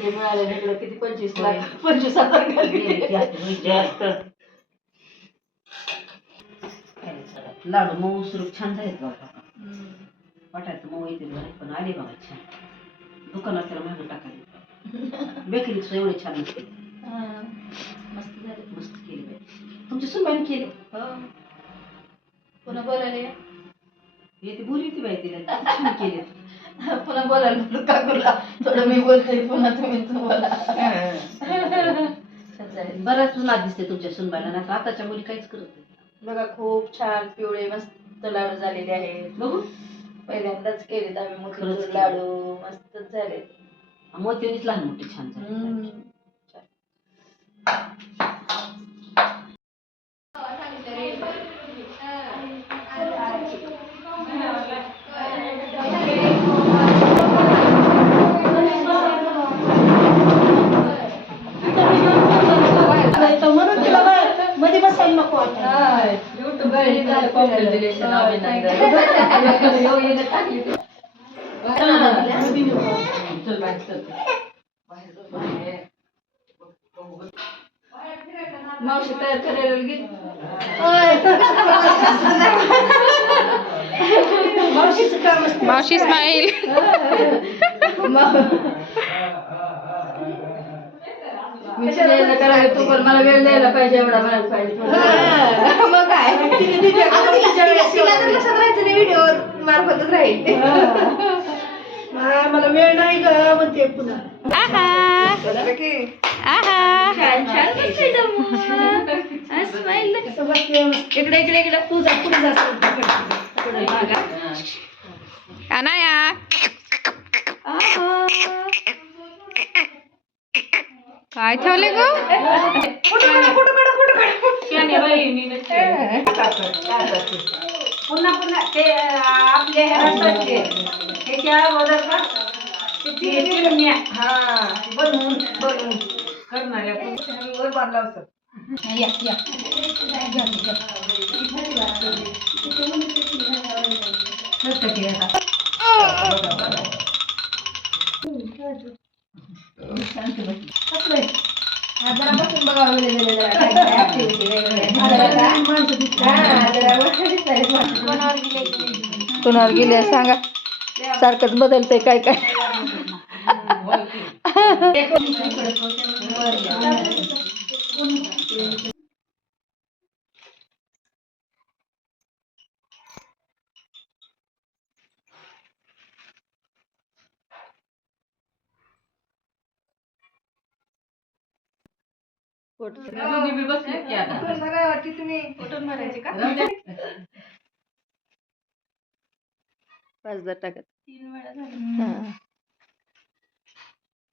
तुझे मिळाले इकडे किती 25,00,000 25,000 जास्त लाडू मऊ सुरूप छान झालेत बाबा. वाटायचं मऊ येतील बरे पण आले बाबा छान. दुकानात त्याला मागं टाकायला बेकरी एवढे छान नसते. मस्त झाले मस्त केली बाई तुमच्या सुनबाईने केले. पुन्हा बोलायला येते बोलली ती बाई तिला छान केले. पुन्हा बोलायला काकूला थोडं मी बोलते पुन्हा तुम्ही बोला. बराच नाद दिसते तुमच्या सुनबाईला नाही आताच्या मुली काहीच करत नाही. बघा खूप छान पिवळे मस्त लाडू झालेले आहेत. बघू पहिल्यांदाच केलेत आम्ही मोतीचूर लाडू मस्तच झाले. मोतीचूरच लहान मोठे छान झाले. म्हणून तिला मध्ये बसायला नको मावशी तयार करायला गेली. मावशीचं काम असतं. मावशी स्माईल. मी द्यायला करायला तू पण मला वेळ द्यायला पाहिजे एवढा म्हणायला पाहिजे. मग काय लक्षात राहायचं नाही व्हिडिओ मार्फतच राहील. मला वेळ नाही ग म्हणते पुन्हा. इकडे इकडे इकडे तू जा पुढे जा. अनाया काय ठेवले गो. पुन्हा पुन्हा ते आपले बनवून बनवून करणाऱ्या वर बांधला असत. बसून बघावं कोणावर गेले सांगा. सारखंच बदलतंय काय काय. तुम्ही फोटो मारायचे का? 5,000 टाकत 3 वेळा झालं.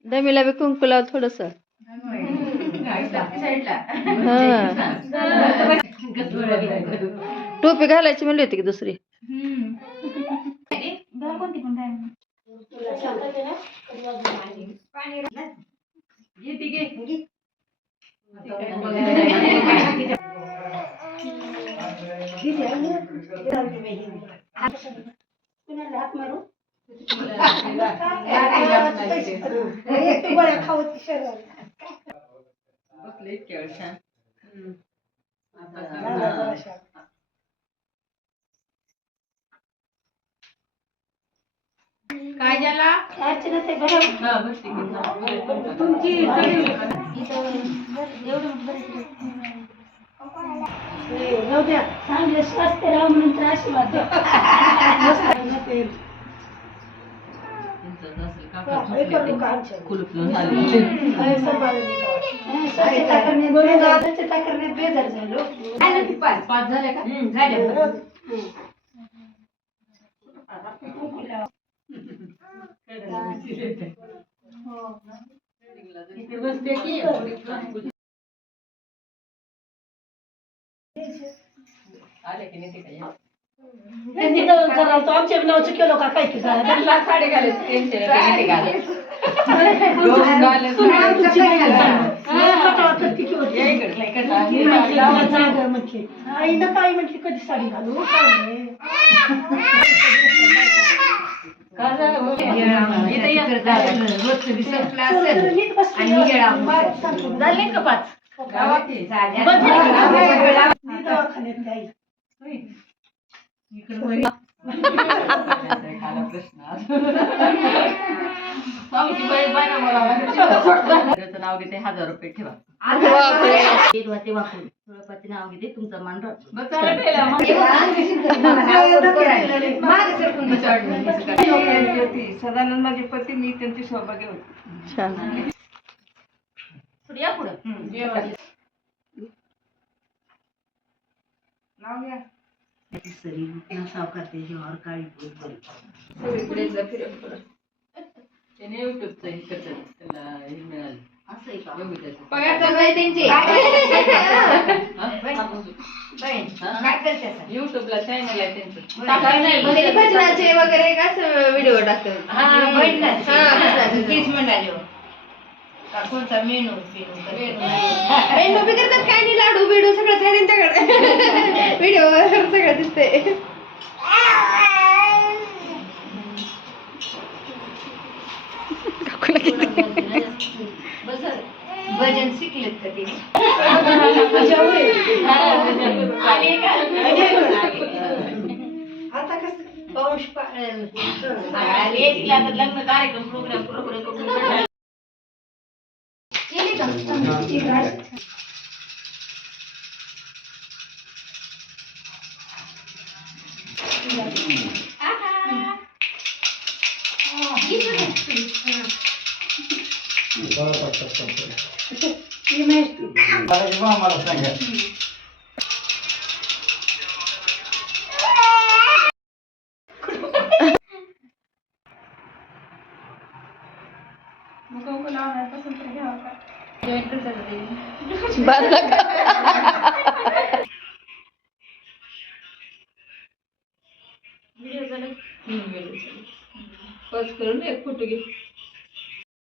डमीला बी कुंकू लाव थोडस. टोपी घालायची म्हणली होती की दुसरी. हात मारू काय झाला तुमची चांगले स्वास्थ्य राहा म्हणून आशीर्वाद बेजार झालो. 5 झाले का? आमच्या नावचं केलं का काय की साडे घाले आईनं काय म्हटली कधी साडी घालू काय झालं हो? इथं या. रोजचं बी संपलं असेल. नीट बस. आणि येळा बाळ सांगतो. झाले का 5? मी दवाखान्यात जाईल. स्वामीची बाई बायका बोलावं. त्याचं नाव घेते 1000 रुपये ठेवा. बापरे. वाकून तुळपाती नाव घेते तुमचा मान राहतो. बस चालेल पहिला. मागे सरकून बसा. सदानंद माझे पती मी त्यांची सौभाग्य होती. छान. थोडी या पुढं. नाव घ्या. त्याची सरी उठणं सावकारते जेव्हा काळी बोट बरी. पुढे फिरत पुढं. त्याने युट्यूबचं हे करतात. त्याला हे मिळालं. असं आहे का? योगिताचं. पगार चालू आहे त्यांचे. हा? काय करते असं? युट्यूबला चॅनल आहे त्यांचं. काय नाही. ते भजनाचे वगैरे कसं व्हिडिओ टाकतात. हा, भजनाचे. तेच म्हणाले. कोणता मेनू मेनू बी करतात काय नाही, लाडू बिडू सगळंच आहे त्यांच्याकडे. व्हिडिओ सगळं दिसते. भजन शिकलेत का ते? आता कसं पाऊस लग्न कार्यक्रम प्रोग्राम केले का? व्हिडिओ झाले? पॉज करून एक फोटो घे.